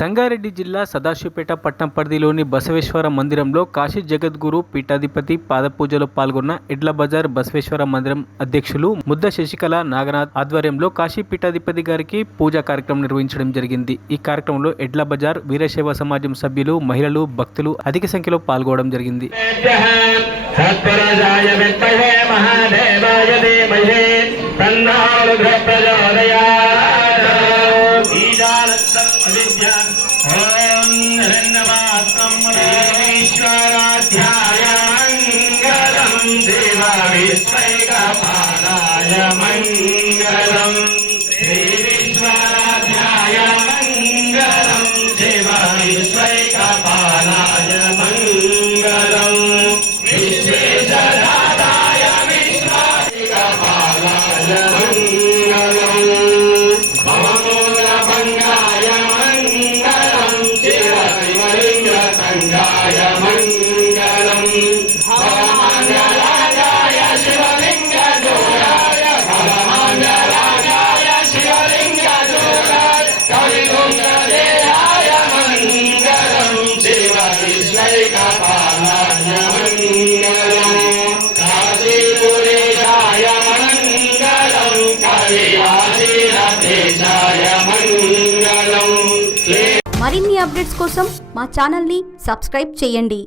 సంగారెడ్డి జిల్లా సదాశివపేట పట్టణ పరిధిలోని బసవేశ్వర మందిరంలో కాశీ జగద్గురు పీఠాధిపతి పాదపూజలో పాల్గొన్న ఎడ్ల బజార్ బసవేశ్వర మందిరం అధ్యక్షులు ముద్ద శశికళ నాగనాథ్ ఆధ్వర్యంలో కాశీ పీఠాధిపతి గారికి పూజా కార్యక్రమం నిర్వహించడం జరిగింది। ఈ కార్యక్రమంలో ఎడ్ల బజార్ వీరశైవ సమాజం సభ్యులు, మహిళలు, భక్తులు అధిక సంఖ్యలో పాల్గొనడం జరిగింది। మంగళం శ్రీవిశ్వరాధ్యాయ మంగళం శివవిశ్వైకపాలాయ మంగళం విశ్వేశ్వరాయ విశ్వైకపాలాయ మంగళం భవమూలభంగాయ మంగళం శివశివలింగ సంగాయ మంగళం భవమంగళాయ శివలింగ జోయాయ భవమంగళాయ శివలింగ జోయాయ కవిగుంగదేయాయ మంగళం శివ విశ్వైకపాలాయ మంగళం కాశీపురేశాయ మంగళం కవియాశీరదేశాయ మంగళం। మరిన్ని అప్డేట్స్ కోసం మా ఛానల్ని సబ్స్క్రైబ్ చేయండి।